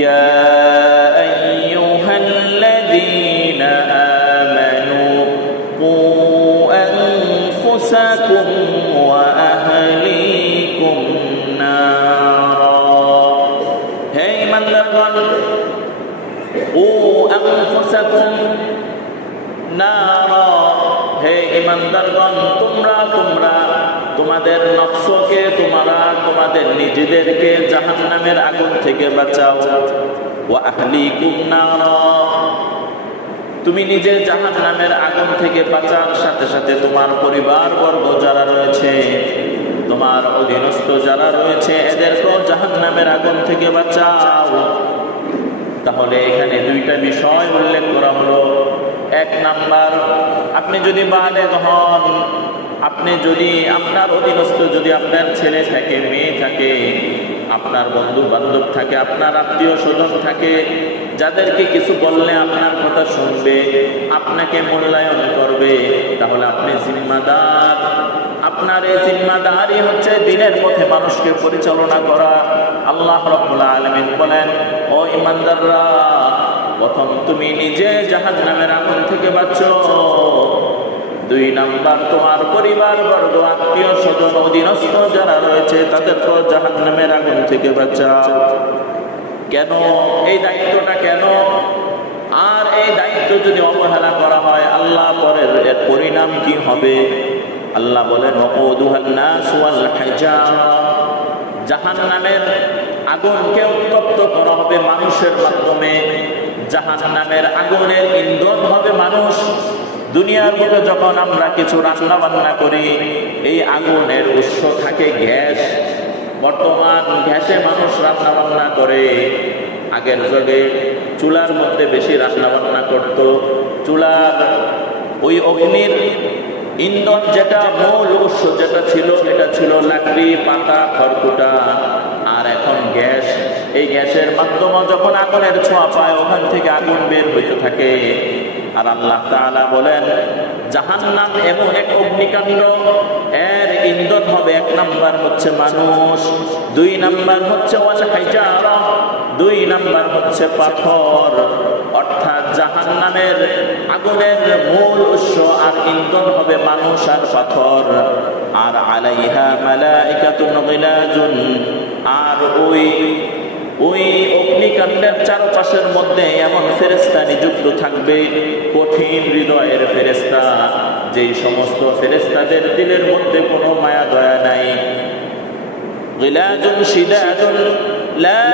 ইয়া আইয়ুহাল্লাযীনা আমানু কু আনফুসাকুম ওয়া আহলিকুম নারা। হে ঈমানদারগণ, কু আনফুসাকুম নারা, হে ঈমানদারগণ, তোমরা তোমাদের নফসকে, তোমাদের নিজেদেরকে জাহান্নামের আগুন থেকে বাঁচাও। ওয়া আহলিকুম নারা, তুমি নিজে জাহান্নামের আগুন থেকে বাঁচার সাথে সাথে তোমার পরিবারবর্গ যারা রয়েছে, তোমার অধীনস্থ যারা রয়েছে, এদেরকেও জাহান্নামের আগুন থেকে বাঁচাও। তাহলে এখানে দুইটা বিষয় উল্লেখ করা হলো। এক নাম্বার, আপনি যদি বালেগ হন, আপনি যদি আপনার অধীনস্থ, যদি আপনার ছেলে থাকে, মেয়ে থাকে, আপনার বন্ধু বান্ধব থাকে, আপনার আত্মীয় স্বজন থাকে, যাদেরকে কিছু বললে আপনার কথা শুনবে, আপনাকে মূল্যায়ন করবে, তাহলে আপনি জিম্মাদার। আপনার এই জিম্মাদারি হচ্ছে দ্বীনের পথে মানুষকে পরিচালনা করা। আল্লাহ রাব্বুল আলামিন বলেন, ও ঈমানদাররা, প্রথম তুমি নিজে জাহান্নামের আগুন থেকে বাঁচো। দুই নাম্বার, তোমার পরিবারবর্গ, আত্মীয় স্বজন, অধীনস্থ যারা রয়েছে, তাদেরকে জাহান্নামের আগুন থেকে বাঁচাও। কেন এই দায়িত্বটা, কেন? আর এই দায়িত্ব যদি অবহেলা করা হয়, আল্লাহ পরের এর পরিণাম কি হবে? আল্লাহ বলেন, ওয়াকুদুহান নাস ওয়াল হিজারা, জাহান্নামের আগুনকে উত্তপ্ত করা হবে মানুষের মাধ্যমে। জাহান্নামের আগুনের ইন্ধন হবে মানুষ। দুনিয়ার মধ্যে যখন আমরা কিছু রান্না বান্না করি, এই আগুনের উৎস থাকে গ্যাস। বর্তমান গ্যাসে মানুষ রান্না বান্না করে। আগের যুগে চুলার মধ্যে বেশি রান্না বান্না করত। চুলার ওই অগ্নির ইন্ধন যেটা, মূল উৎস যেটা ছিল, এটা ছিল লাকড়ি, পাতা, খড়কুটা। আর এখন গ্যাস। এই গ্যাসের মাধ্যমে যখন আগুনের ছোঁয়া পায়, ওখান থেকে আগুন বের হইতে থাকে। আর আল্লাহ তাআলা বলেন, জাহান্নাম এমন এক অগ্নিকাণ্ড, এর ইন্ধন হবে এক নাম্বার হচ্ছে মানুষ, দুই নাম্বার হচ্ছে ওয়াল হিজারা, দুই নাম্বার হচ্ছে পাথর। অর্থাৎ জাহান্নামের আগুনের মূল উৎস আর ইন্ধন হবে মানুষ আর পাথর। আর আলাইহা মালাইকাতুন গিলাজুন, আর ওই অগ্নিকাণ্ডের চারপাশের মধ্যে এমন ফেরেশতা নিযুক্ত থাকবে, কঠিন হৃদয়ের ফেরেশতা, যেই সমস্ত ফেরেশতাদের দিলের মধ্যে কোনো মায়া দয়া নাই। গিলাজুন শিদাদুন লা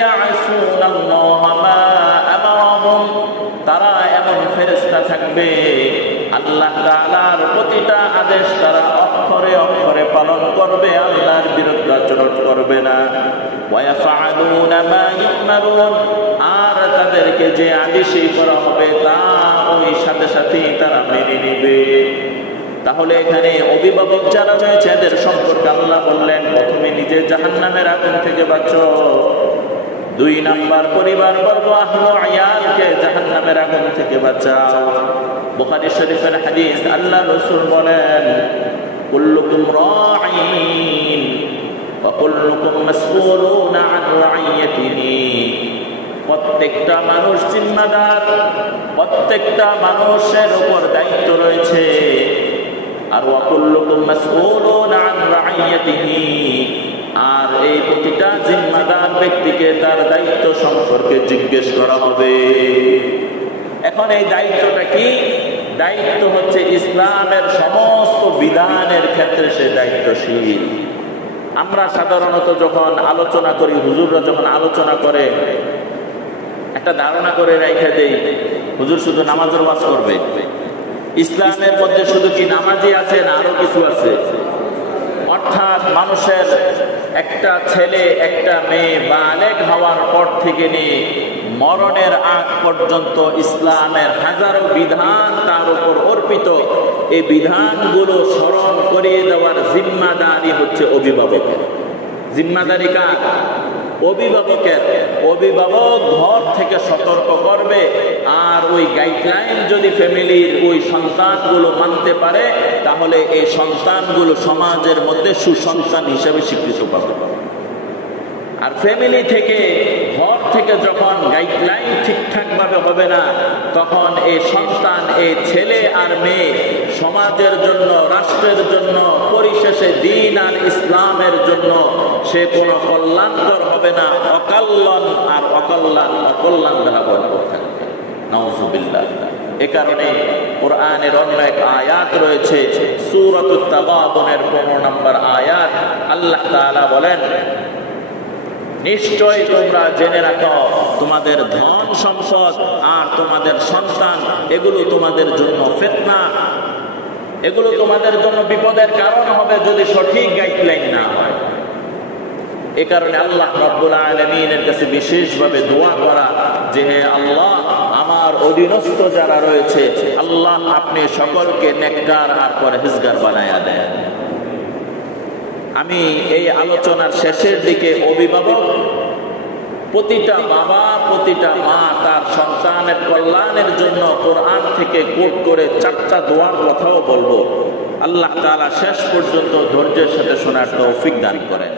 ইয়াসুনাল্লাহা মা আমারাহুম, তারা এমন ফেরেশতা থাকবে, আল্লাহ তাআলার প্রতিটা আদেশ তারা অক্ষরে অক্ষরে পালন করবে, আল্লাহর বিরুদ্ধে আচরণ করবে না। ওয়ায়াফআলুনা মা ইউমারুন, আর তাদেরকে যে আদেশই করা হবে তা ওই সাথে সাথেই তারা মেনে নেবে। তাহলে এখানে অভিভাবক যারা রয়েছে, এদের সম্পর্কে আল্লাহ বললেন, প্রথমে নিজে জাহান্নামের আগুন থেকে বাঁচো। দুই নাম্বার, পরিবারবর্গ, আহলে আয়ালকে জাহান্নামের আগুন থেকে বাঁচাও। বুখারী শরীফের হাদিস, আল্লাহ রাসূল বলেন, কুল্লুকুম রাঈন ওয়া কুল্লুকুম মাসউলুনা আন রাইয়াতিহি, প্রত্যেকটা মানুষ জিম্মাদার, প্রত্যেকটা মানুষের উপর দায়িত্ব রয়েছে। আর ওয়া কুল্লুকুম মাসউলুনা আন রাইয়াতিহি, আর এই প্রতিটা জিম্মাদার ব্যক্তিকে তার দায়িত্ব সম্পর্কে জিজ্ঞেস করা হবে। এখন এই দায়িত্বটা কি? দায়িত্ব হচ্ছে ইসলামের সমস্ত বিধানের ক্ষেত্রে সে দায়িত্বশীল। আমরা সাধারণত যখন আলোচনা করি, হুজুররা যখন আলোচনা করে, একটা ধারণা করে রেখে দেই, হুজুর শুধু নামাজের ওয়াজ করবে। ইসলামের মধ্যে শুধু কি নামাজই আছে না আরো কিছু আছে? অর্থাৎ মানুষের একটা ছেলে একটা মেয়ে বালেগ হওয়ার পর থেকে নিয়ে মরণের আগ পর্যন্ত ইসলামের হাজারো বিধান তার উপর অর্পিত। এই বিধানগুলো স্মরণ করিয়ে দেওয়ার জিম্মাদারি হচ্ছে অভিভাবকের। জিম্মাদারি কার? অভিভাবকের। অভিভাবক ঘর থেকে সতর্ক করবে, আর ওই গাইডলাইন যদি ফ্যামিলির ওই সন্তানগুলো মানতে পারে, তাহলে এই সন্তানগুলো সমাজের মধ্যে সুসন্তান হিসেবে স্বীকৃত পাবে। আর ফ্যামিলি থেকে, ঘর থেকে থেকে যখন গাইডলাইন ঠিকঠাক ভাবে হবে না, তখন এই সন্তান, এই ছেলে আর মেয়ে সমাজের জন্য, রাষ্ট্রের জন্য, পরিশেষে দ্বীন আর ইসলামের জন্য সে কোনো কল্যাণকর হবে না, অকল্যাণ আর অকল্যাণ দ্বারা ভরপুর থাকবে। নাউযুবিল্লাহ। এ কারণে কোরআনের অন্য এক আয়াত রয়েছে, সূরাতুত তাগাবুনের 15 নম্বর আয়াত। আল্লাহ তাআলা বলেন, নিশ্চয় তোমরা জেনে রাখো তোমাদের ধন সম্পদ আর তোমাদের সন্তান এগুলো তোমাদের জন্য ফিতনা, এগুলো তোমাদের জন্য বিপদের কারণ হবে যদি সঠিক গাইডলাইন না হয়। এ কারণে আল্লাহ রাব্বুল আলামিনের কাছে বিশেষভাবে দোয়া করা যে হে আল্লাহ, আমার অধীনস্থ যারা রয়েছে আল্লাহ আপনি সকলকে নেককার আর পরহেজগার বানায়া দেন। আমি এই আলোচনার শেষের দিকে অভিভাবক, প্রতিটা বাবা, প্রতিটা মা তার সন্তানের কল্যাণের জন্য কোরআন থেকে কোট করে 4টা দোয়ার কথাও বলবো। আল্লাহ তাআলা শেষ পর্যন্ত ধৈর্যের সাথে শোনার তৌফিক দান করেন।